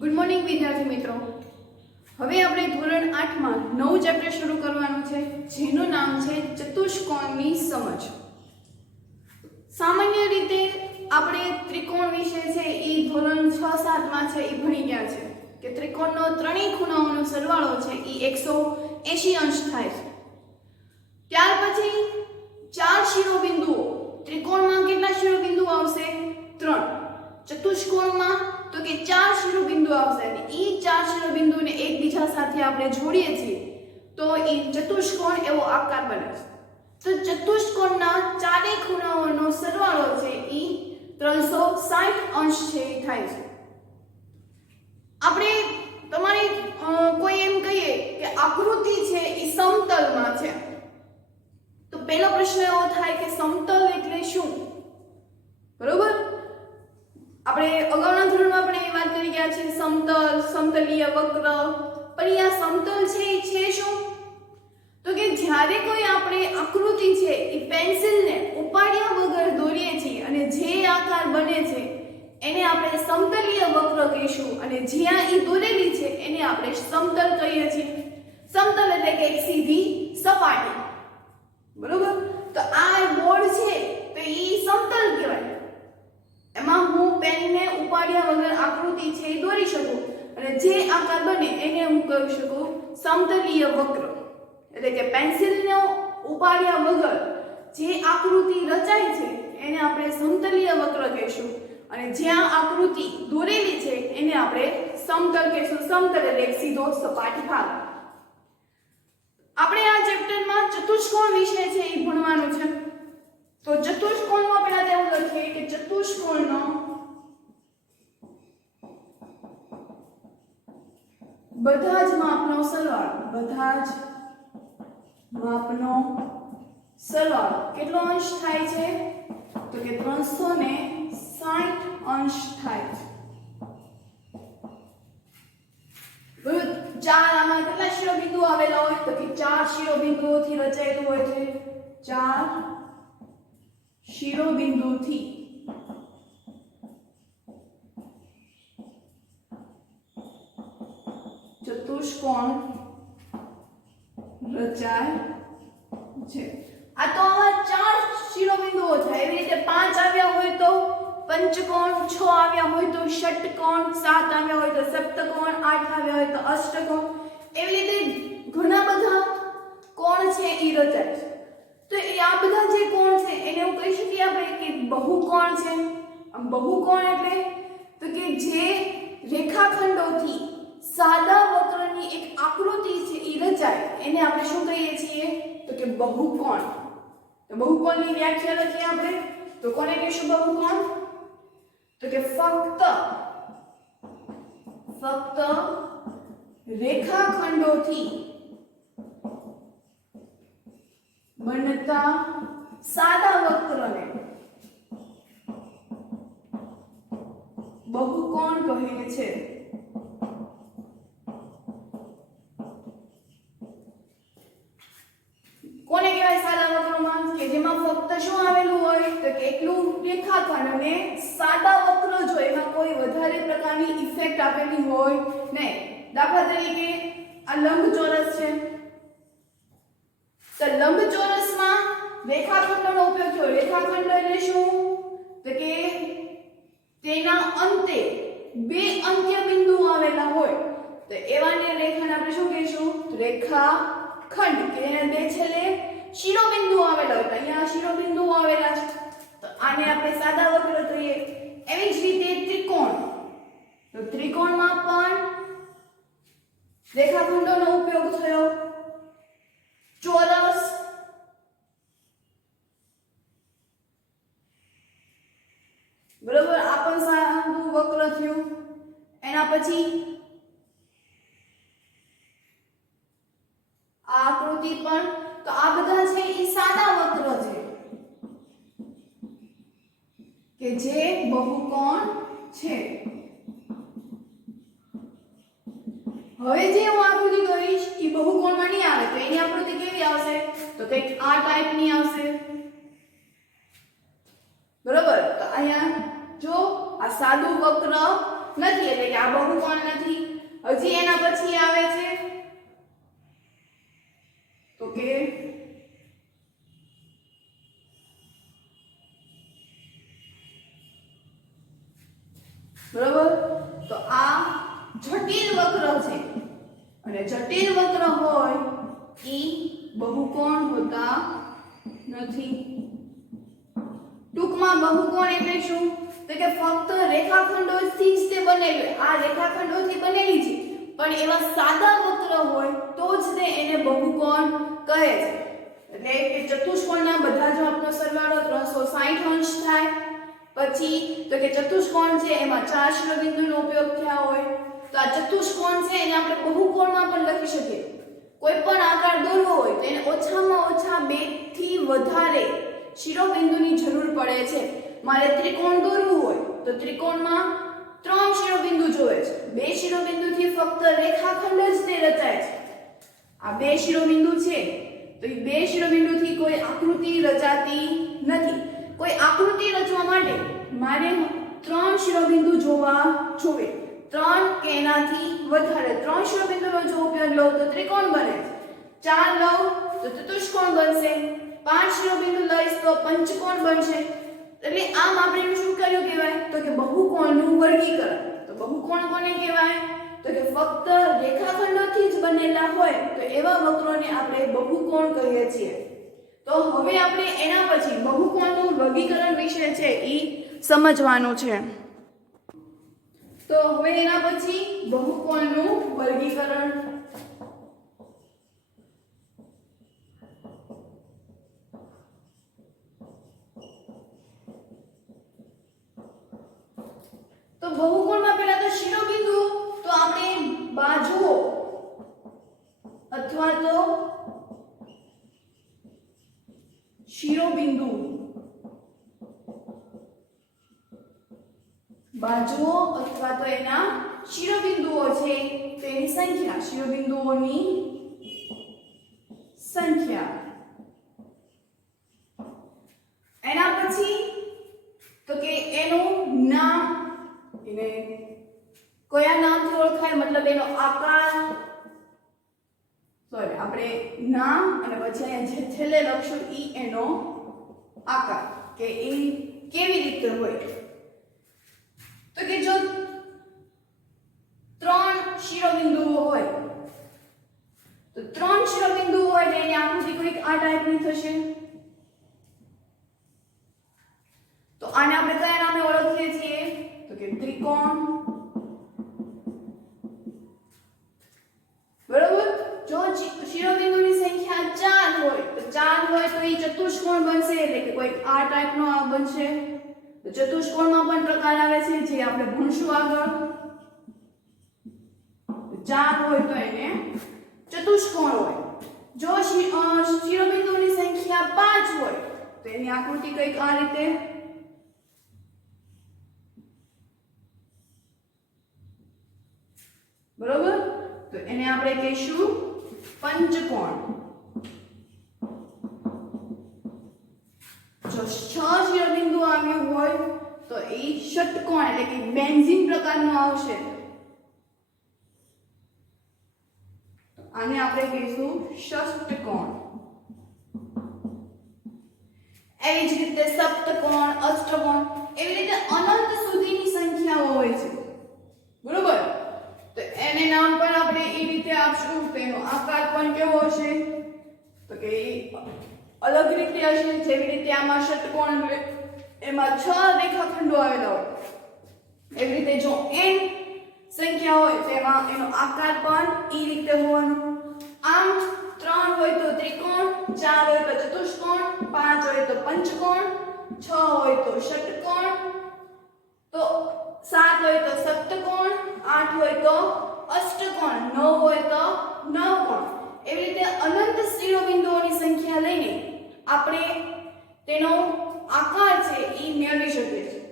Good morning વિદ્યાર્થી મિત્રો. હવે આપણે ધોરણ 8 માં નવું ચેપ્ટર શરૂ કરવાનું છે જેનું નામ છે ચતુષ્કોણની સમજ. સામાન્ય રીતે આપણે ત્રિકોણ વિશે છે એ ધોરણ 6-7 માં છે એ ભણી ગયા છે કે ત્રિકોણનો ત્રણેય ખૂણાઓનો સરવાળો છે એ 180 અંશ થાય છે. ત્યાર પછી ચાર શિરોબિંદુઓ, ત્રિકોણમાં કેટલા શિરોબિંદુઓ આવશે? 3. ચતુષ્કોણમાં તો કે 4 શિરોબિંદુ આવશે અને એ 4 શિરોબિંદુને એકબીજા સાથે આપણે જોડીએ છીએ તો એ ચતુષ્કોણ એવો આકાર બને છે. તો ચતુષ્કોણના ચારે ખૂણાઓનો સરવાળો છે એ 360 અંશ છે એ થાય છે. આપણે તમારી કોઈ એમ કહીએ કે આકૃતિ છે એ સમતલમાં છે તો પહેલો પ્રશ્ન એવો થાય કે સમતલ એટલે શું? બરોબર, આપણે અગાઉના ધોરણમાં પણ એ વાત કરી ગયા છે સમતલ, સમતલીય વક્ર. પણ આ સમતલ છે એ છે શું? તો કે જ્યારે કોઈ આપણે આકૃતિ છે એ પેન્સિલને ઉપાડ્યા વગર દોરીએ છીએ અને જે આકાર બને છે એને આપણે સમતલીય વક્ર કહીશું અને જ્યાં એ દોરેલી છે એને આપણે સમતલ કહીએ છીએ. સમતલ એટલે કે એક સીધી સપાટી. બરોબર, તો આ બોર્ડ છે તો એ સમતલ કહેવાય. એમાં હું પેનને ઉપાડ્યા વગર આકૃતિ છે એ દોરી શકું અને જે આકાર બને એને હું કહી શકું સમતલીય વક્ર. એટલે કે પેન્સિલને ઉપાડ્યા વગર જે આકૃતિ રચાય છે એને આપણે સમતલીય વક્ર કહીશું અને જ્યાં આકૃતિ દોરેલી છે એને આપણે સમતલ કહીશું. સમતલ એટલે એક સીધો સપાટ ભાગ. આપણે આ ચેપ્ટરમાં ચતુષ્કોણ વિશે છે એ ભણવાનું છે. તો ચતુષ્કોણમાં પહેલા એવું લખીએ કે ચતુષ્કોણનો બધા જ માપનો સરવાળો, બધા જ માપનો સરવાળો કેટલો અંશ થાય છે? તો કે 360 અંશ થાય છે. ચાર આમાં કેટલા શિરોબિંદુ આવેલા હોય? તો કે 4 શિરોબિંદુઓથી રચાયેલું હોય છે. 4 શિરોબિંદુથી ચતુષ્કોણ રચાય છે. આ તો આમાં 4 શિરોબિંદુઓ છે. એવી રીતે 5 આવ્યા હોય તો પંચકોણ, 6 આવ્યા હોય તો ષટકોણ, 7 આવ્યા હોય તો સપ્તકોણ, 8 આવ્યા હોય તો અષ્ટકોણ. એવી રીતે ઘણા બધા કોણ છે એ રચાય છે. તો આ બધા જે કોણ છે એને હું કહી શકીએ આપણે કે બહુકોણ છે. બહુકોણ એટલે તો કે જે રેખાખંડોથી સાદા વક્રની એક આકૃતિ છે એ રચાય એને આપણે શું કહીએ છીએ? તો કે બહુકોણ. તો બહુકોણની વ્યાખ્યા લખીએ આપણે તો કોને કહીશું બહુકોણ? તો કે ફક્ત રેખાખંડોથી બનતા સાદા વક્રને બહુકોણ કહે છે. કોને કહેવાય સાદા વક્રોમાં? કે જેમાં ફક્ત શું આવેલું હોય તો કે એકલું રેખાખંડ અને સાદા વક્ર જો એમાં કોઈ વધારે પ્રકારની ઇફેક્ટ આપેલી હોય નહીં. દાખલા તરીકે આ લંબચોરસ છે તો લંબચોરસમાં રેખાખંડનો ઉપયોગ થયો. રેખાખંડ એટલે શું? તો કે તેના અંતે 2 અંત્ય બિંદુ આવેલા હોય તો એવાને રેખાને આપણે શું કહીશું? રેખાખંડ. કે એના 2 છેલ્લે શિરોબિંદુ આવેલા હોય તો અહીંયા શિરોબિંદુ આવેલા છે તો આને આપણે સાદા વક્ર કહીએ. એવી જ રીતે ત્રિકોણ. તો ત્રિકોણમાં પણ રેખાખંડોનો ઉપયોગ થયો. ચોરસ, બરોબર, આ પણ સાદું વક્ર થયું. એના પછી આ આકૃતિ પણ. તો આ બધા છે એ સાદા વક્ર છે કે જે બહુકોણ છે. હવે જે હું આકૃતિ કરીશ એ બહુકોણમાં નહીં આવે તો એની આકૃતિ કેવી આવશે? તો કંઈક આ ટાઈપની આવશે. બરોબર, તો અહીંયા જો આ સાદું વક્ર નથી એટલે કે આ બહુકોણ નથી. પછી એના પછી આવે છે તો કે બરાબર, તો આ જટિલ વક્ર છે અને જટિલ વક્ર હોય ઈ બહુકોણ હોતા નથી. ટૂંકમાં બહુકોણ એટલે શું? તો કે ફક્ત રેખાખંડોથી જ તે બનેલું, આ રેખાખંડોથી બનેલી છે પણ એવા સાદા વક્ર હોય તો જ તે એને બહુકોણ કહે છે. એટલે કે ચતુષ્કોણના બધા જો આપણો સરવાળો 360 અંશ થાય, પછી તો કે ચતુષ્કોણ છે એમાં 4 શિરોબિંદુનો ઉપયોગ થયા હોય તો આ ચતુષ્કોણ છે એને આપણે બહુકોણમાં પણ લખી શકીએ. કોઈ પણ આકાર દોરવો હોય તો એને ઓછામાં ઓછા 2 થી વધારે શિરોબિંદુની જરૂર પડે છે. મારે ત્રિકોણ દોરવું હોય તો ત્રિકોણમાં 3 શિરોબિંદુ જોઈએ છે. 2 શિરોબિંદુથી ફક્ત રેખાખંડ જ તે રચાય છે. આ 2 શિરોબિંદુ છે તો એ 2 શિરોબિંદુથી કોઈ આકૃતિ રચાતી નથી. કોઈ આકૃતિ રચવા માટે મારે 3 શિરોબિંદુ જોવા જોઈએ. 3 કે એનાથી વધારે 3 શિરોબિંદુનો જો ઉપયોગ લઉં તો ત્રિકોણ બને છે. 4 લઉં તો ચતુષ્કોણ બનશે. 5 શિરોબિંદુ લઈશ તો પંચકોણ બનશે. એટલે આમ આપણે શું કર્યું કહેવાય તો કે બહુકોણનું વર્ગીકરણ. તો બહુકોણ કોને કહેવાય તો કે ફક્ત રેખાખંડોથી જ બનેલા હોય તો એવા વક્રોને આપણે બહુકોણ કહીએ છીએ. તો હવે આપણે એના પછી બહુકોણનું વર્ગીકરણ વિશે છે ઈ સમજવાનું છે. તો હવે એના પછી બહુકોણનું વર્ગીકરણ. તો બહુકોણમાં પહેલા તો શિરોબિંદુ તો આપણે બાજુઓ અથવા તો શિરોબિંદુ, બાજુઓ અથવા તો એના શિરોબિંદુઓ છે તેની સંખ્યા, શિરોબિંદુઓની સંખ્યા. એના પછી તો કે એનું નામ, એને કયા નામથી ઓળખાય મતલબ એનો આકાર, સોરી આપણે નામ અને પછી અહીંયા જે છેલ્લે લખશું ઈ એનો આકાર કે એ કેવી રીતે હોય. તો કે જો 3 શિરોબિંદુઓ હોય તો 3 શિરોબિંદુઓ હોય તો એની આકૃતિ કોઈક આ ટાઈપની થશે. તો આને આપણે કયા નામે ઓળખીએ છીએ તો કે ત્રિકોણ. બરોબર, જો શિરોબિંદુની સંખ્યા 4 હોય તો 4 હોય તો એ ચતુષ્કોણ બનશે. એટલે કે કોઈક આ ટાઈપનો આ બનશે. તો ચતુષ્કોણમાં પણ પ્રકાર આવે છે જે આપણે ભણશું આગળ. 4 હોય તો એને ચતુષ્કોણ હોય. જો શિરોબિંદુની સંખ્યા 5 હોય તો એની આકૃતિ કંઈક આ રીતે. બરોબર, તો એને આપણે કહીશું પંચકોણ. જો 6 શિરોબિંદુ આવ્યું હોય તો એ ષટકોણ એટલે કે બેન્ઝીન પ્રકારનું આવશે. આને આપણે કહીશું ષષ્ટકોણ. એવી જ રીતે સપ્તકોણ, અષ્ટકોણ, એવી રીતે અનંત સુધીની સંખ્યાઓ હોય છે. બરોબર, તો એને નામ પણ આપણે એ રીતે આપશું. તો એનો આકાર પણ કેવો હશે તો કે અલગ રીતે હશે. જેવી રીતે આમાં ષટકોણ એમાં 6 રેખાખંડો આવેલા હોય એવી રીતે જો n સંખ્યા હોય તો એમાં એનો આકાર પણ એ રીતે હોવાનો. આમ 3 હોય તો ત્રિકોણ, 4 હોય તો ચતુષ્કોણ, 5 હોય તો પંચકોણ, 6 હોય તો ષટકોણ, તો 7 હોય તો સપ્તકોણ, 8 હોય તો અષ્ટકોણ, 9 હોય તો નવકોણ. એવી રીતે અનંત શિરોબિંદુઓની સંખ્યા લઈને આપણે તેનો આકાર છે એ મેળવી શકીએ છીએ.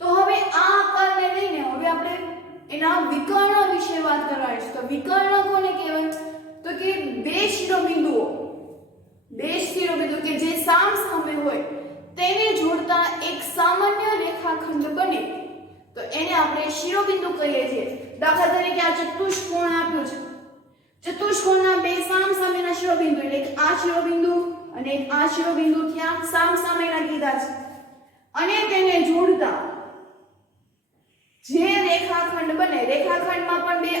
તો હવે આ આકારને લઈને હવે આપણે એના વિકર્ણ વિશે વાત કરવાની છે. તો વિકર્ણ કોને કહેવાય તો કે 2 શિરોબિંદુઓ કે જે સામ સામે હોય તેને જોડતા એક સામાન્ય રેખાખંડ બને તો એને આપણે શિરોબિંદુ કહીએ છીએ. દાખલા તરીકે આ ચતુષ્કોણ આપ્યું છે, ચતુષ્કોણના બે સામ સામેના શિરોબિંદુ એટલે કે આ શિરોબિંદુ અને આ શિરોબિંદુ થયા સામ સામેના કીધા છે, અને તેને જોડતા જે રેખાખંડ બને, રેખાખંડમાં પણ બે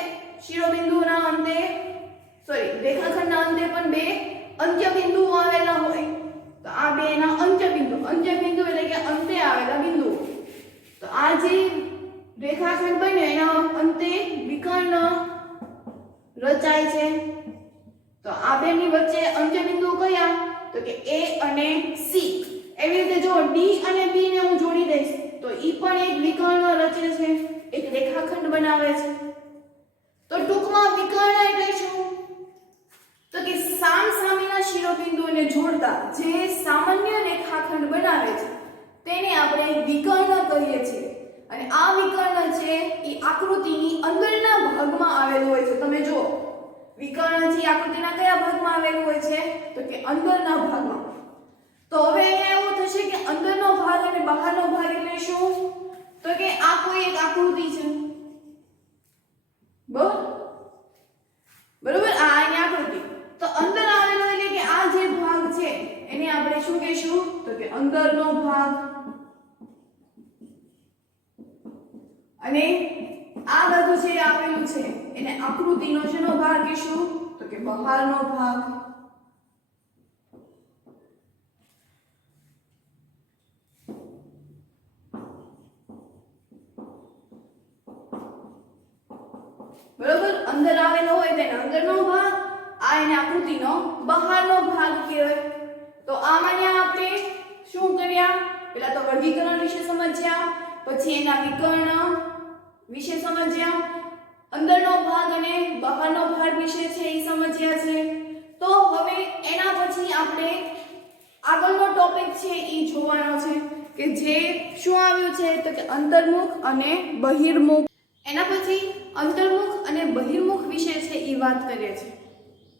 શિરોબિંદુના અંતે રેખાખંડના અંતે પણ બે અંત્યબિંદુઓ આવેલા હોય તો આ બેના અંત્યબિંદુ એટલે કે અંતે આવેલા બિંદુઓ, તો આ જે રેખાખંડ બન્યો એના અંતે વિકર્ણ રચાય છે. તો આ બેની વચ્ચે અંત્યબિંદુઓ કયા? તો કે A અને C. એવી રીતે જો D અને B ને હું જોડી દઈશ તો ઈ પણ એક વિકર્ણ રચે છે, એક રેખાખંડ બનાવે છે. તો ટૂંકમાં વિકર્ણ એટલે શું? તો કે સામસામેના શિરોબિંદુઓને જોડતા જે સામાન્ય રેખાખંડ બનાવે છે તેને આપણે વિકર્ણ કહીએ છીએ. અને આ વિકર્ણ છે એ આકૃતિની અંદરના ભાગમાં આવેલું હોય છે. તમે જુઓ વિકર્ણ છે આકૃતિના કયા ભાગમાં આવેલું હોય છે? તો કે અંદરના ભાગમાં. તો હવે અહીંયા એવું થશે કે અંદરનો ભાગ અને બહારનો ભાગ એટલે શું? તો કે આ કોઈ એક આકૃતિ છે, બરોબર, આ અહીંયા આકૃતિ. તો અંદર આવેલો એટલે કે આ જે ભાગ છે એને આપણે શું કહીશું? તો કે અંદરનો ભાગ. અને આ બધું જે આપેલું છે એને આકૃતિનો શેનો ભાગ કહીશું? તો કે બહારનો ભાગ. બરોબર, અંદર આવેલો હોય તેને અંદરનો ભાગ, આ એને આકૃતિનો બહારનો ભાગ કહેવાય. તો આમાં આપણે શું કર્યા? પહેલા તો વર્ગીકરણ વિશે સમજ્યા, પછી એના વિકર્ણ વિશે સમજ્યા, અંદરનો ભાગ અને બહારનો ભાગ વિશે છે એ સમજ્યા છે. તો હવે એના પછી આપણે આગળનો ટોપિક છે એ જોવાનો છે કે જે શું આવ્યું છે? તો કે અંતર્મુખ અને બહિર્મુખ. એના પછી અંતર્મુખ અને બહિર્મુખ વિશે છે એ વાત કરીએ છીએ.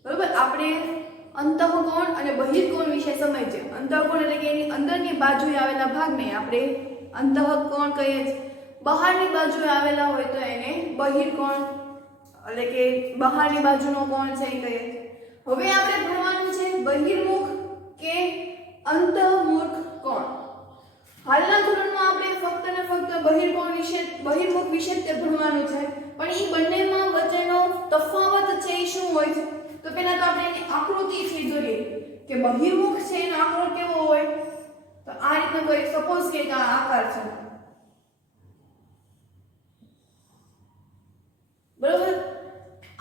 બરોબર, આપણે અંતઃકોણ અને બહિર્કોણ વિશે સમજીએ. અંતઃકોણ એટલે કે એની અંદરની બાજુએ આવેલા ભાગને આપણે અંતઃકોણ કહીએ છીએ. બહારની બાજુએ આવેલા હોય તો એને બહિર્કોણ એટલે કે બહારની બાજુનો કોણ છે એ કહીએ. હવે આપણે ભણવાનું છે બહિર્મુખ કે અંતઃમુખ કોણ. હાલના ધોરણમાં આપણે ફક્ત ને ફક્ત બહિર્મુખ વિશે જ ભણવાનું છે, પણ એ બંનેમાં વચ્ચેનો તફાવત છે એ શું હોય છે? તો પહેલા તો આપણે એની આકૃતિથી જોઈએ કે બહિર્મુખ છે એનો આકાર કેવો હોય. તો આ રીતનો કોઈ સપોઝ કે આ આકાર છે, બરોબર.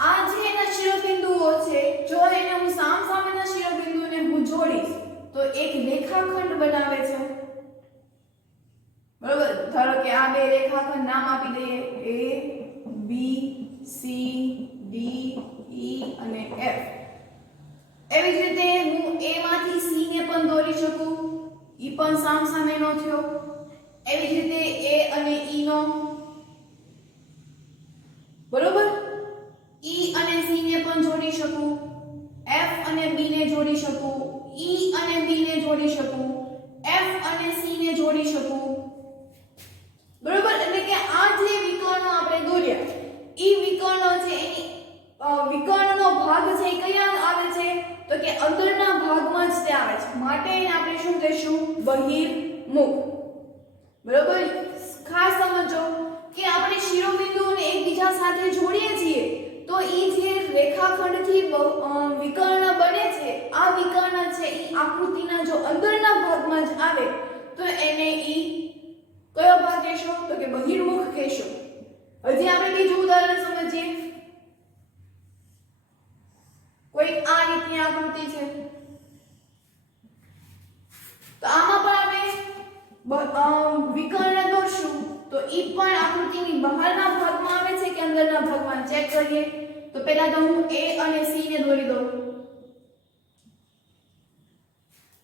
આ જે એના શિરોબિંદુઓ છે, જો એને હું સામસામેના શિરોબિંદુને હું જોડીશ તો એક રેખાખંડ બનાવે છે, બરોબર. ધારો કે આ બે રેખાખંડ નામ આપી દઈએ A B C D E અને F. એવી જ રીતે હું A માંથી C ને પણ દોરી શકું, ઈ પણ સામસામેનો થયો. એવી જ રીતે A અને E નો, બરોબર, E અને C ને પણ જોડી શકું, F અને B ને જોડી શકું, E અને B ને જોડી શકું, F અને C ને જોડી શકું, બરોબર. એટલે કે આ જે વિકર્ણો આપણે દોર્યા ઈ વિકર્ણો છે એની વિકર્ણનો ભાગ છે એ કયા આવે છે? તો કે અંદરના ભાગમાં જ તે આવે છે, માટે એને આપણે શું કહીશું? બહિર્મુખ. બરોબર, ખાસ સમજો કે આપણે શિરોબિંદુઓને એકબીજા સાથે જોડીએ છીએ તો ઈ જે રેખાખંડથી વિકર્ણ બને છે, આ વિકર્ણ છે ઈ આકૃતિના જો અંદરના ભાગમાં જ આવે તો એને ઈ કયો ભાગ કહેશો? તો કે બહિર્મુખ કહેશો. હજી આપણે બીજું ઉદાહરણ સમજીએ. કોઈ આ રીતની આકૃતિ છે, તો આમાં પણ આપણે વિકર્ણ દોરશું તો ઈ પણ આકૃતિની બહારના ભાગમાં આવે છે કે અંદરના ભાગમાં? ચેક કરીએ. તો પહેલા તો હું A અને C ને દોરી દઉં,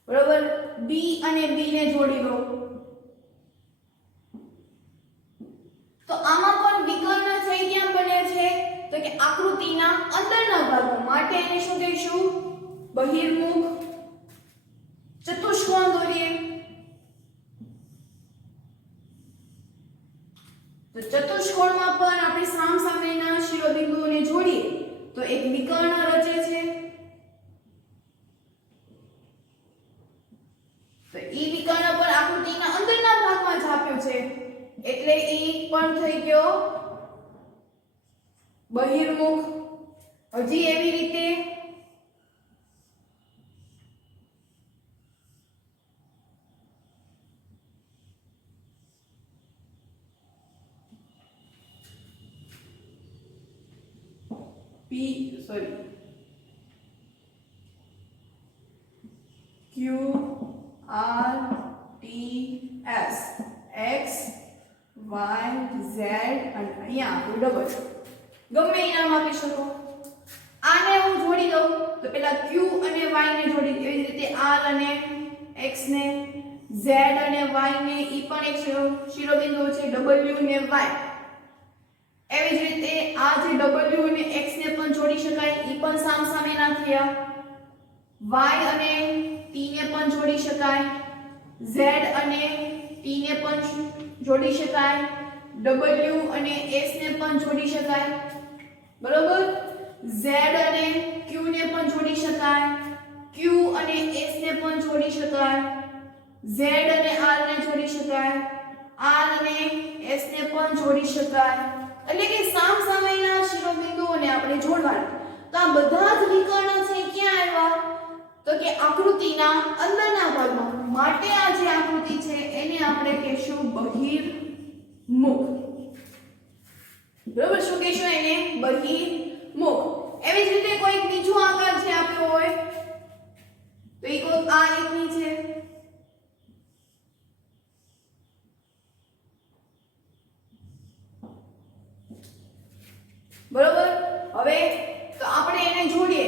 બરોબર. B અને B ને જોડી દઉં. તો આમાં પણ વિકર્ણ છે ક્યાં બને છે? તો કે આકૃતિના અંદરના ભાગમાં, માટે એને શું કહીશું? બહિર્મુખ. ચતુષ્કોણ દોરીએ તો ચતુષ્કોણમાં પણ આપણી સામસામે બહિર્મુખ, હજી એવી રીતે Q R T S X Y Z અને અહીંયા આપણું ડબલ ગમે એ નામ આપી શકો. આને હું જોડી દઉં તો પેલા Q અને Y ને જોડી એવી જ રીતે R અને X ને, Z અને Y ને ઈ પણ એક શિરોબિંદુ છે, W ને Y. એવી જ રીતે આ જે W અને X ને પણ જોડી શકાય, ઈ પણ સામસામેના થયા. Y અને T ને પણ જોડી શકાય, Z અને T ને પણ જોડી શકાય, W અને S ને પણ જોડી શકાય. બરોબર? Z અને Q ને પણ જોડી શકાય, Q અને S ને પણ જોડી શકાય, Z અને R ને જોડી શકાય, R અને S ને પણ જોડી શકાય. એટલે કે સામસામેના શિરોબિંદુઓને આપણે જોડવાના. તો આ બધા જ વિકર્ણ છે ક્યાં આવ્યા? તો કે આકૃતિના અંદરના ભાગમાં. માટે આ જે આકૃતિ છે એને આપણે કહેશું બહિર્મુખ. બરાબર? શું કહેશું એને? બહિર્મુખ. એવી જ રીતે કોઈ બીજો આકાર છે આપ્યો હોય તો એ કોઈ આ રીતની છે. બરોબર? હવે તો આપણે એને જોડીએ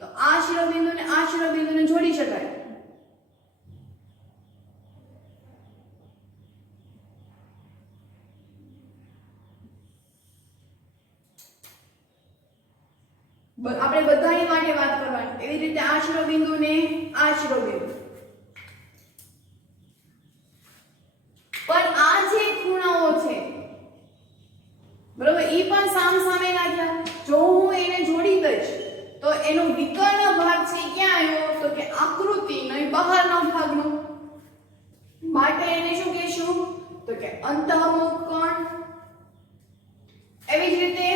તો આ શિરોબિંદુને જોડી શકાય. આપણે બધાની માટે વાત કરવાની. એવી રીતે આ શિરોબિંદુને આ શિરોબિંદુ. પણ આ જે ખૂણાઓ છે બરોબર, ઈ પણ સામસામે નાખ્યા. જો હું એને જોડી દઈશ તો એનો વિકર્ણ ભાગ છે ક્યાં આવ્યો? તો કે આકૃતિનો બહારનો ભાગનો. માટે એને શું કહેશું? તો કે અંતઃમુખ કોણ. એવી જ રીતે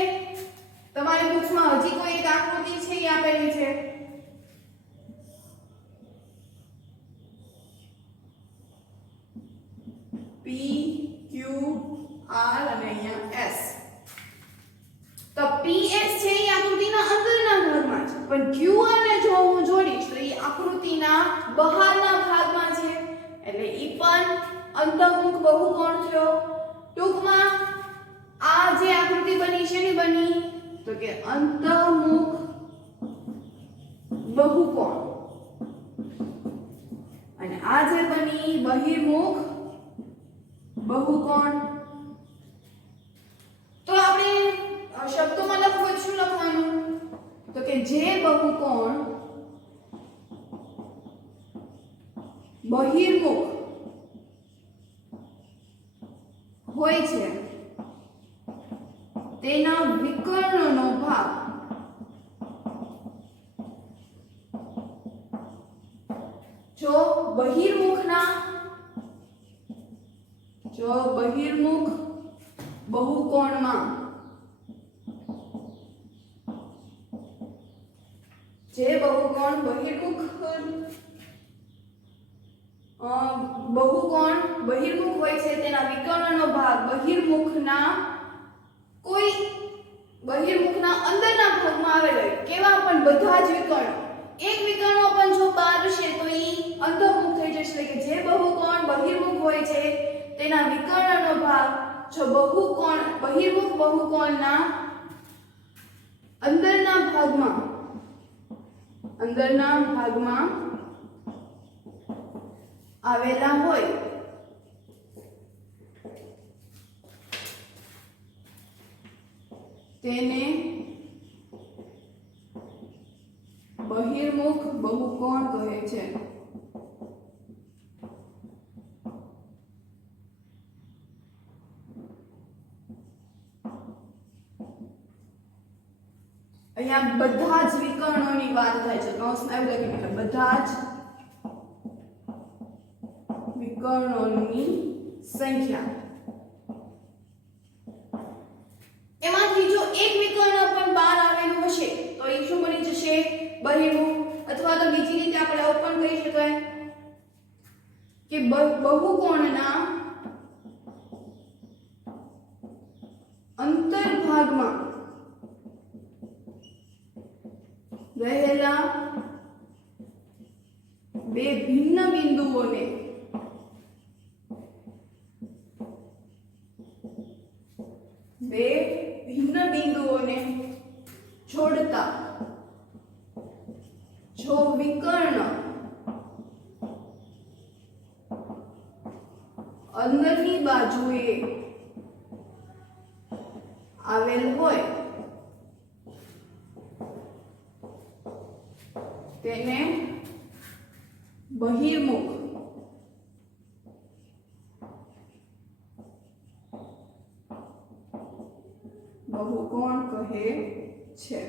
તમારી બુક્સમાં હજી કોઈ એક આકૃતિ છે એ આપેલી છે. P Q R અને અહીંયા S. તો PS છે એ આકૃતિના અંદરના ભાગમાં છે, પણ QR ને જો હું જોડીશ તો એ આકૃતિના બહારના ભાગમાં છે. એટલે ઈ પણ અંતઃમુખ બહુકોણ થયો. ટૂંકમાં આ જે આકૃતિ બની છે ને બની તો કે અંતઃમુખ બહુકોણ, અને આ જે બની બહિર્મુખ બહુકોણ. તો આપણે શબ્દોમાં લખવું શું લખવાનું? તો કે જે બહુકોણ બહિર્મુખ હોય છે તેના વિકર્ણનો ભાગ જો બહિર્મુખ બહુકોણમાં જે બહુકોણ બહિર્મુખ હોય છે તેના વિકર્ણનો ભાગ બહિર્મુખના અંદરના ભાગમાં આવેલો હોય. કેવા? પણ બધા જ વિકર્ણો. એક વિકર્ણો પણ જો બહાર છે તો ઈ અંતઃમુખ થઈ જશે. એટલે કે જે બહુકોણ બહિર્મુખ હોય છે તેના વિકર્ણનો ભાગ જો બહિર્મુખ બહુકોણના અંદરના ભાગમાં આવેલા હોય તેને બહિર્મુખ બહુકોણ કહે છે. અહીંયા બધા જ વિકર્ણોની વાત થાય છે. કૌંસમાં એવું લખી એટલે બધા જ વિકર્ણોની સંખ્યા એમાંથી જો એક વિકર્ણ પણ બહાર આવેલું હશે તો એ શું બની જશે? બહિર્મુખ. અથવા તો બીજી રીતે આપણે આવું પણ કહી શકાય કે બહુકોણના અંતર્ભાગમાં રહેલા બે ભિન્ન બિંદુઓને જોડતા જો વિકર્ણ અંદરની બાજુએ આવેલ હોય તેને બહિર્મુખ બહુકોણ કહે છે.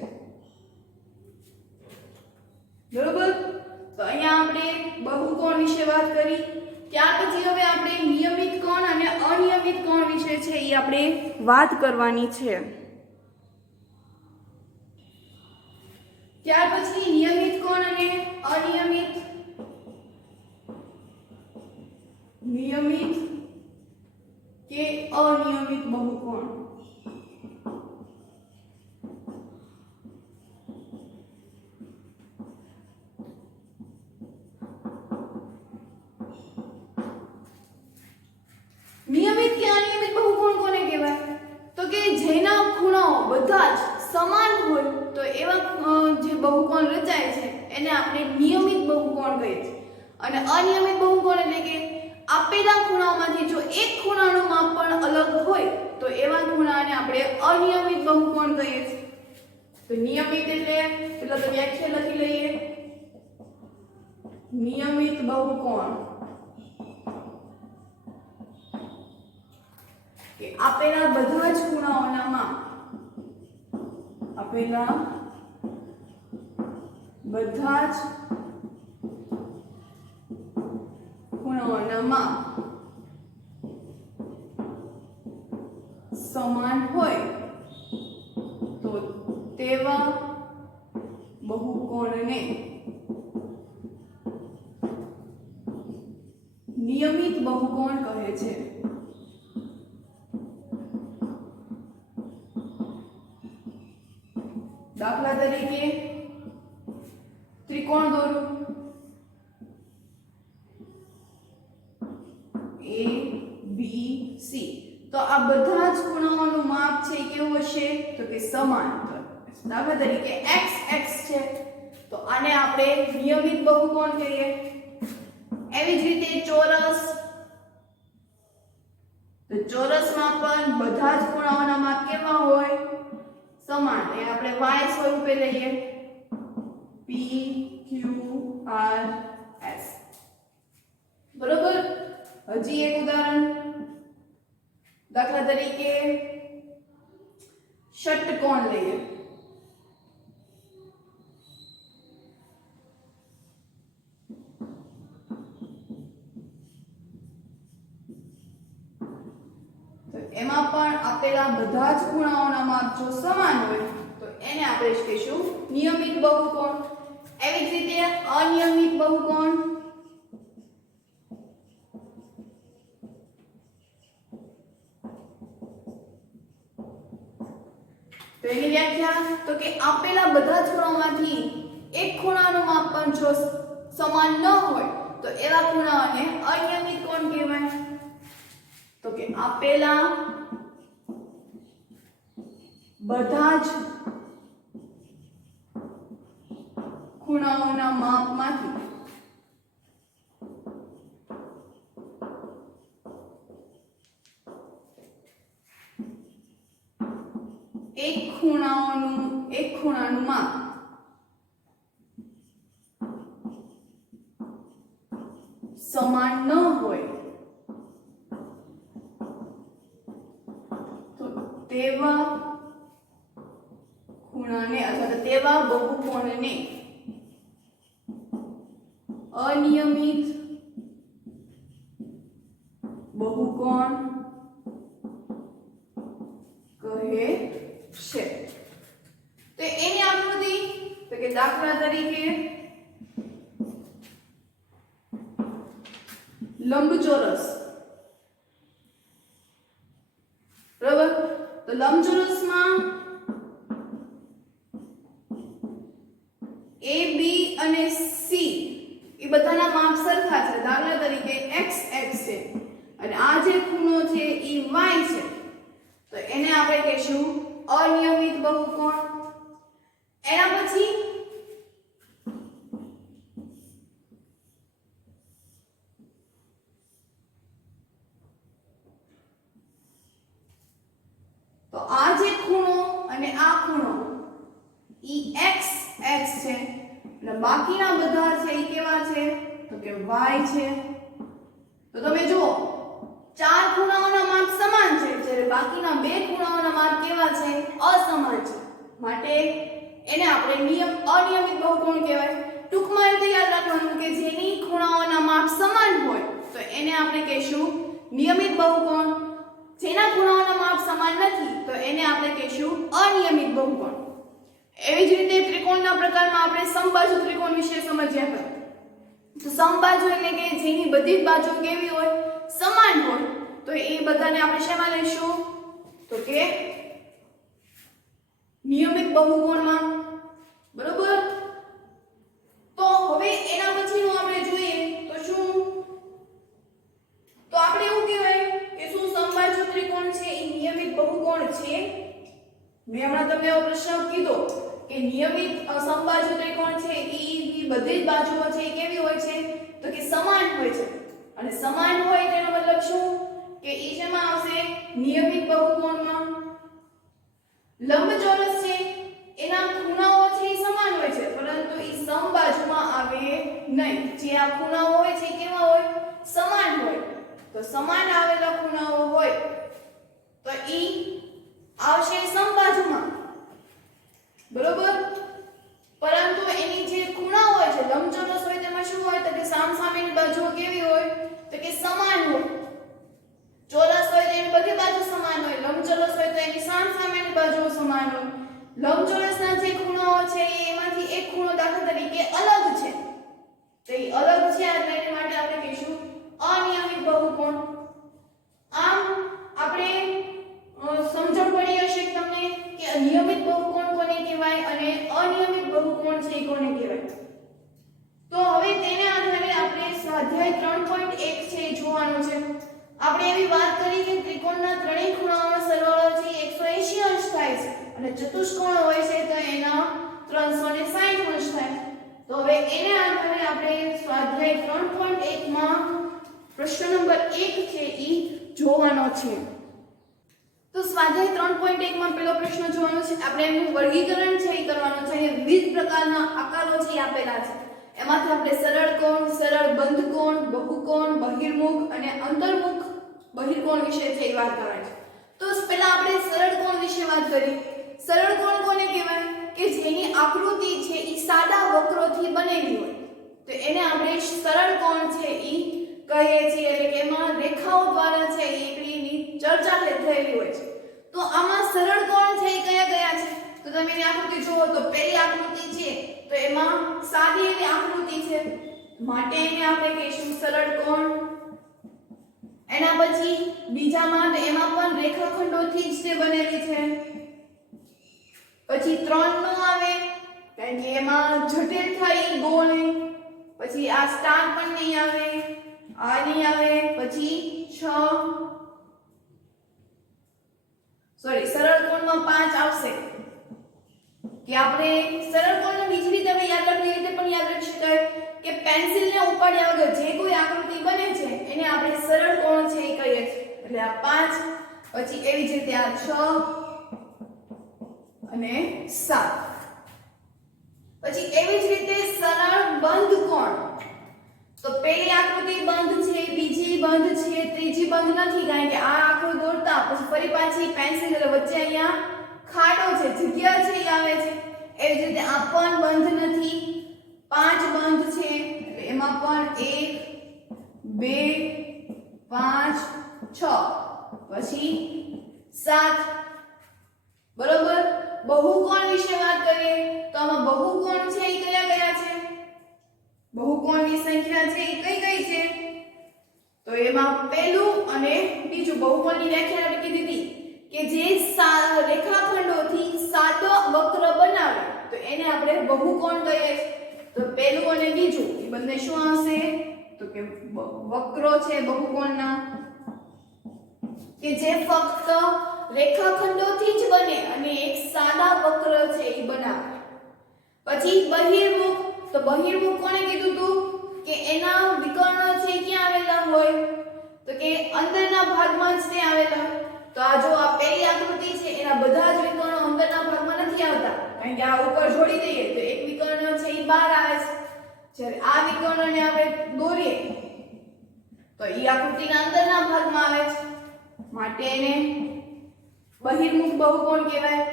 બરોબર. તો અહીંયા આપણે બહુકોણ વિશે વાત કરી. ત્યાર પછી હવે આપણે નિયમિત કોણ અને અનિયમિત કોણ વિશે છે એ આપણે વાત કરવાની છે. ત્યાર પછી નિયમિત કોણ અને અનિયમિત નિયમિત કે અનિયમિત બહુકોણ. નિયમિત કે અનિયમિત બહુકોણ કોને કહેવાય? તો કે જેના ખૂણાઓ બધા જ સમાન હોય તો એવા જે બહુકોણ રચાય છે એને આપણે નિયમિત બહુકોણ કહીએ છીએ. અને અનિયમિત બહુકોણ એટલે કે આપેલા ખૂણાઓમાંથી જો એક ખૂણાનું માપ પણ અલગ હોય તો એવા ખૂણાને આપણે અનિયમિત બહુકોણ કહીએ છીએ. તો નિયમિત એટલે પેલા તો વ્યાખ્યા લખી લઈએ. નિયમિત બહુકોણ કે આપેલા બધા જ ખૂણાઓના માપ આપેલા બધા જ ખૂણાઓના માપ સમાન હોય તો તેવા બહુકોણને નિયમિત બહુકોણ કહે છે. દાખલા તરીકે ત્રિકોણ દોરો. A B C. તો આ બધા જ ખૂણાઓનું માપ છે કેવું હશે? તો કે સમાન. દાખલા તરીકે x x છે તો આને આપણે નિયમિત બહુકોણ કહીએ. એવી જ રીતે ચોરસ. તો ચોરસમાં પણ બધા જ ખૂણાઓના માપ કેવા હોય? સમાન. એ આપણે y સ્વરૂપે લઈએ. P Q R S. બરોબર. હજી એક ઉદાહરણ. દાખલા તરીકે ષટકોણ લઈએ. તો એમાં પણ આપેલા બધા જ ખૂણાઓના માપ જો સમાન હોય તો એને આપણે કહીશું નિયમિત બહુકોણ. એવી જ રીતે અનિયમિત બહુકોણ. તો એની વ્યાખ્યા તો કે આપેલા બધા જ ખૂણાઓમાંથી એક ખૂણાનું માપ પણ જો સમાન ન હોય તો એવા ખૂણાઓને અનિયમિત કોણ કહેવાય. તો કે આપેલા બધા જ ખૂણાઓના માપમાંથી એક ખૂણાનું માપ સમાન ન હોય તો તેવા ખૂણાને અથવા તેવા બહુકોણને અનિયમિત બહુકોણ કહે કે દાખલા તરીકે લંબચોરસ, બરાબર? તો લંબચોરસમાં A, B અને C એ બધાના માપ સરખા છે. દાખલા તરીકે x છે અને આ જે ખૂણો છે એ y છે, તો એને આપણે કહીશું અનિયમિત બહુકોણ. એના પછી તો આ જે ખૂણો અને આ ખૂણો ઈ x છે અને બાકીના બધા છે ઈ કેવા છે તો કે y છે. તો તમે જુઓ ચાર ખૂણાઓના માપ સમાન છે જ્યારે બાકીના બે ખૂણાઓના માપ કેવા છે અસમાન છે. માટે એને આપણે અનિયમિત બહુકોણ કહેવાય. ટૂંકમાં એ યાદ રાખવાનું કે જેની ખૂણાઓના માપ સમાન હોય તો એને આપણે કહીશું નિયમિત બહુકોણ. જેના ખૂણાઓના માપ સમાન નથી તો એને આપણે કહીશું અનિયમિત બહુકોણ. એવી જ રીતે ત્રિકોણના પ્રકારમાં આપણે સમબાજુ ત્રિકોણ વિશે સમજ્યા હતા. તો સમબાજુ એટલે કે જેની બધી જ બાજુ કેવી હોય સમાન હોય તો એ બધાને આપણે શેમાં લઈશું તો કે નિયમિત બહુકોણમાં. બરોબર? તો હવે એના પછીનું આપણે જોઈએ તો શું તો આપણે એવું કહેવાય કે શું સમબાજુ ત્રિકોણ છે એ નિયમિત બહુકોણ છે? મેં હમણાં તમને એવો પ્રશ્ન કીધો કે નિયમિત સમબાજુ ત્રિકોણ છે ઈ બધી જ બાજુઓ છે એ કેવી હોય છે તો કે સમાન હોય છે. અને સમાન હોય તેનો મતલબ શું કે ઈ શેમાં આવશે નિયમિત બહુકોણમાં. લંબચોરસ છે એના ખૂણાઓ છે એ સમાન હોય છે પરંતુ ઈ સમબાજુમાં આવે નહીં. જે આ ખૂણાઓ હોય છે કેવા હોય સમાન હોય. તો સમાન આવેલા ખૂણાઓ હોય તો ઈ આવશે સમબાજુમાં. બરોબર? પરંતુ એની જે ખૂણા હોય છે લંબચોરસ હોય તેમાં શું હોય તો કે સામસામેની બાજુઓ કેવી હોય તો કે સમાન હોય. ચોરસ હોય તો એની બધી બાજુ સમાન હોય, લંબચોરસ હોય તો એની સામસામેની બાજુઓ સમાન હોય. લંબચોરસના જે ખૂણાઓ છે એમાંથી એક ખૂણો દાખલા તરીકે અલગ છે તો એ અલગ છે એટલે એની માટે આપણે કહીશું અનિયમિત બહુકોણ. આમ આપણે સમજણ પડી હશે તમને કે નિયમિત બહુકોણ કોને કહેવાય અને અનિયમિત બહુકોણ છે એ કોને કહેવાય. તો હવે તેને આધારે આપણે સ્વાધ્યાય 3.1 છે એ જોવાનું છે. આપણે એવી વાત કરી કે ત્રિકોણના ત્રણેય ખૂણાઓનો સરવાળો છે 180 અંશ થાય છે અને ચતુષ્કોણ હોય છે તો એના 360 અંશ થાય. તો હવે એને આધારે આપણે સ્વાધ્યાય 3.1 માં પ્રશ્ન નંબર 1 છે ઈ જોવાનો છે. તો સ્વાધ્યાય 3.1 માં પહેલો પ્રશ્ન જોવાનો છે. આપણે એનું વર્ગીકરણ છે એ કરવાનું છે. અહીંયા વિવિધ પ્રકારના આકારો છે એ આપેલા છે. એમાંથી આપણે સરળ કોણ, સરળ બંધ કોણ, બહુકોણ, બહિર્મુખ અને અંતર્મુખ બહિર્કોણ વિશે છે એ વાત કરવાની છે. તો પહેલા આપણે સરળ કોણ વિશે વાત કરીએ. સરળ કોણ કોને કહેવાય કે જેની આકૃતિ છે એ સાદા વક્રોથી બનેલી હોય તો એને આપણે સરળ કોણ છે એ કહીએ છીએ. એટલે કે એમાં રેખાઓ દ્વારા છે એ એકની ચર્ચા થયેલી હોય છે. તો આમાં સરળ કોણ છે એ કયા કયા છે તો તમે એની આકૃતિ જુઓ તો પહેલી આકૃતિ છે તો એમાં સાદી એવી આકૃતિ છે માટે એને આપણે કહીશું સરળ કોણ. એના પછી બીજામાં તો એમાં પણ રેખાખંડોથી જ તે બનેલી છે. પછી 3 નો આવે કારણ કે એમાં જટિલ થાય ગોળ. પછી આ સ્ટાર પણ નહીં આવે, આ નહીં આવે. પછી 6 સરળ કોણમાં 5 આવશે કે આપણે સરળ કોણને બીજી રીતે આપણે યાદ રાખવી રીતે પણ યાદ રાખી શકાય કે પેન્સિલને ઉપાડ્યા વગર જે કોઈ આકૃતિ બને છે એને આપણે સરળ કોણ છે એ કહીએ છીએ. એટલે આ 5 પછી એવી જ રીતે આ 6 અને 7 પછી એવી જ રીતે સરળ બંધ કોણ. તો પહેલી આકૃતિ બંધ છે, બીજી બંધ છે, ત્રીજી બંધ નથી કારણ કે આ આખું દોરતા પછી ફરી પાછી પેન્સિલ એટલે વચ્ચે અહીંયા ખાડો છે જગ્યા છે એ આવે છે. એવી જ રીતે આ પણ બંધ નથી, 5 બંધ છે એટલે એમાં પણ 1 2 5 6 પછી 7. બરોબર? બહુકોણ વિશે વાત કરીએ તો તો આમાં બહુકોણ છે એ કયા કયા છે? બહુકોણની સંખ્યા છે એ કઈ કઈ છે? તો એમાં પહેલું અને બીજું બહુકોણની વ્યાખ્યા આપણે કીધી હતી કે જે રેખાખંડોથી સાદો વક્ર બનાવે તો એને આપણે બહુકોણ કહીએ છીએ. તો પહેલું અને બીજું એ બંને શું આવશે? તો કે વક્રો છે બહુકોણના કે જે ફક્ત રેખાખંડોથી જ બને અને એક સાદા વક્ર છે એ બનાવે. પછી બહિર્મુખ, તો બહિર્મુખ કોણે કીધું હતું કે એના વિકર્ણો છે ક્યાં આવેલા હોય? તો કે અંદરના ભાગમાં જ તે આવેલા. તો આ જો આ પહેલી આકૃતિ છે એના બધા જ વિકર્ણો અંદરના ભાગમાં નથી આવતા, કારણ કે આ ઉપર જોડી દઈએ તો એક વિકર્ણ છે એ બહાર આવે છે. જ્યારે આ વિકર્ણને આપણે દોરીએ તો એ આકૃતિના અંદરના ભાગમાં આવે છે, માટે એને બહિર્મુખ બહુકોણ કહેવાય.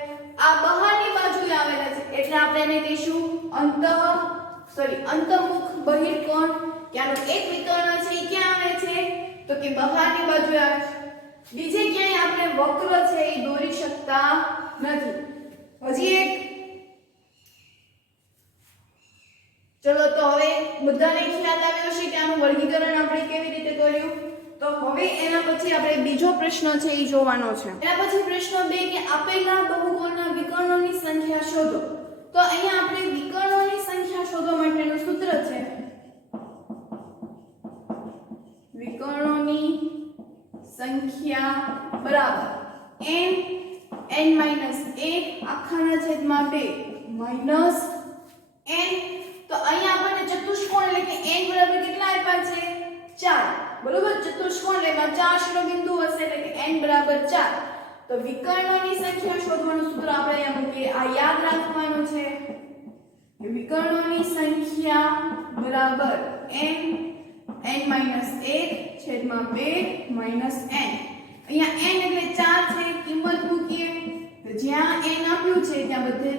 આ બહારની બાજુએ આવેલા છે એટલે આપણે એને કહીશું અંતર્મુખ બહિર્કોણ. કે આનો એક વિકર્ણ છે એ ક્યાં આવે છે? તો કે બહારની બાજુએ આવે છે. બીજે ક્યાંય આપણે વક્ર છે એ દોરી શકતા નથી. હજી એક, ચલો તો હવે બધાને ખ્યાલ આવ્યો છે કે આનું વર્ગીકરણ આપણે કેવી રીતે કર્યું. તો હવે એના પછી આપણે બીજો પ્રશ્ન છે એ જોવાનો છે. એના પછી પ્રશ્ન 2 કે આપેલા બહુકોણના વિકર્ણોની સંખ્યા શોધો. તો અહીંયા આપણે વિકર્ણોની સંખ્યા શોધવા માટેનું સૂત્ર છે વિકર્ણોની સંખ્યા બરાબર n(n-1) આખાના છેદમાં 2 માઈનસ n. તો અહીંયા આપણને ચતુષ્કોણ એટલે કે n બરાબર કેટલા આપ્યા છે? 4. બરોબર, ચતુષ્કોણ લેવા 4 શિરોબિંદુ હશે એટલે કે n બરાબર 4. તો વિકર્ણોની સંખ્યા શોધવાનું સૂત્ર આપણે અહીંયા મૂકીએ. આ યાદ રાખવાનું છે કે વિકર્ણોની સંખ્યા બરાબર n(n-1) છેદમાં 2 માઈનસ n. અહીંયા n એટલે 4 છે, કિંમત મૂકીએ તો જ્યાં n આપ્યું છે ત્યાં બધે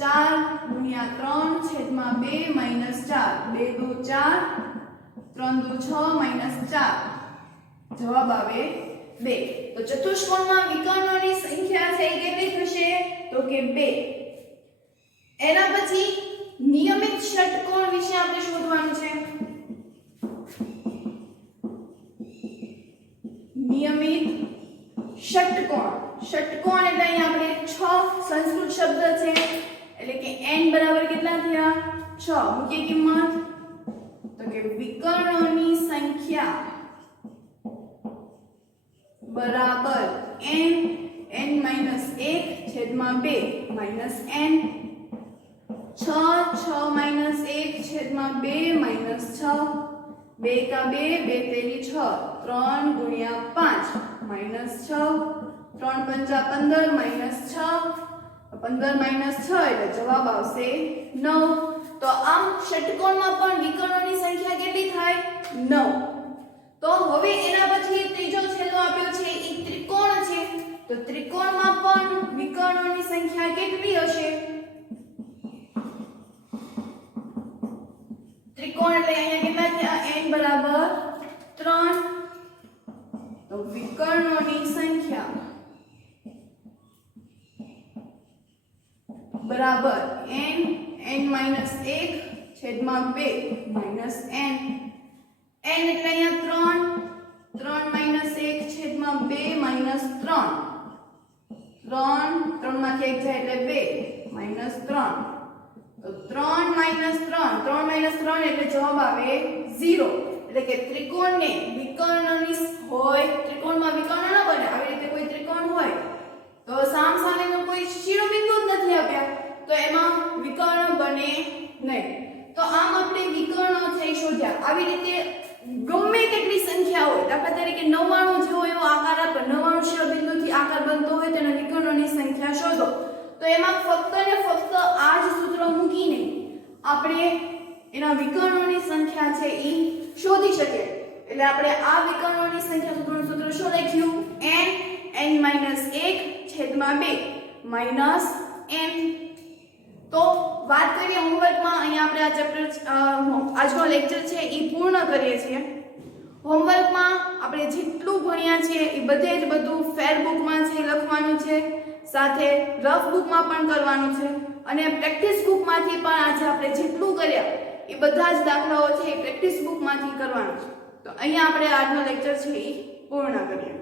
4 ગુણ્યા 3 છેદમાં 2 માઈનસ 4. 2 દુ 4, 3 દુ 6 માઈનસ 4. જવાબ આવે 2. તો ચતુષ્કોણમાં વિકર્ણોની સંખ્યા છે એ કેટલી થશે? તો કે 2. એના પછી નિયમિત ષટકોણ વિશે આપણે શોધવાનું છે. નિયમિત ષટકોણ. ષટકોણ એટલે અહીંયા આપણે 6 સંસ્કૃત શબ્દ છે એટલે કે n બરાબર કેટલા થયા? 6. મૂકીએ કિંમત તો કે વિકર્ણોની સંખ્યા બરાબર n(n-1) છેદમાં 2 માઈનસ n. 6 6 - 1 છેદમાં 2 માઈનસ 6. 2 का 2 2 तेरी 6 3 गुणिया 5 माइनस 6 3 पंचा 15 माइनस 6 15 माइनस 6 એટલે જવાબ આવશે 9. તો આમ ષટકોણમાં પણ વિકર્ણોની સંખ્યા કેટલી થાય? 9. તો હવે એના પછી ત્રીજો છેદો આપ્યો છે એ ત્રિકોણ છે. તો ત્રિકોણમાં પણ વિકર્ણોની સંખ્યા કેટલી હશે? ત્રિકોણ એટલે અહીંયા કેટલા થયા? n બરાબર 3. તો વિકર્ણોની સંખ્યા બરાબર n(n-1) છેદમાં 2 માઈનસ n. n એટલે અહીંયા 3 3 - 1 છેદમાં 2 માઈનસ 3. 3 માંથી 1 જાય એટલે 2 માઈનસ 3. તો 3 માઈનસ 3 એટલે જવાબ આવે 0. એટલે કે ત્રિકોણને વિકર્ણોની હોય, ત્રિકોણમાં વિકર્ણ ન બને. આવી રીતે કોઈ ત્રિકોણ હોય તો સામસામેનો કોઈ શિરોબિંદુ જ નથી આપ્યા તો એમાં વિકર્ણ બને નહીં. તો આમ આપણે વિકર્ણો છે શોધ્યા. આવી રીતે ગમે તેટલી સંખ્યા હોય, દાખલા તરીકે 99 જેવો એવો આકાર આપે, 99 શિરોબિંદુથી આકાર બનતો હોય તેના વિકર્ણોની સંખ્યા શોધો. તો એમાં ફક્ત ને ફક્ત આ જ સૂત્ર મૂકીને આપણે એના વિકર્ણોની સંખ્યા છે એ શોધી શકીએ. એટલે આપણે આ વિકર્ણોની સંખ્યા શોધવાનું સૂત્ર શું લખ્યું? n(n-1) છેદમાં 2 માઈનસ n. તો વાત કરીએ હોમવર્કમાં. અહીંયા આપણે આ ચેપ્ટર આજનો લેક્ચર છે એ પૂર્ણ કરીએ છીએ. હોમવર્કમાં આપણે જેટલું ભણ્યા છે એ બધે જ બધું ફેરબુકમાં છે લખવાનું છે. સાથે રફ બુકમાં પણ કરવાનું છે અને પ્રેક્ટિસ બુકમાંથી પણ આજે આપણે જેટલું કર્યા એ બધા જ દાખલાઓ છે એ પ્રેક્ટિસ બુકમાંથી કરવાનું છે. તો અહીંયા આપણે આજનો લેક્ચર છે એ પૂર્ણ કરીએ.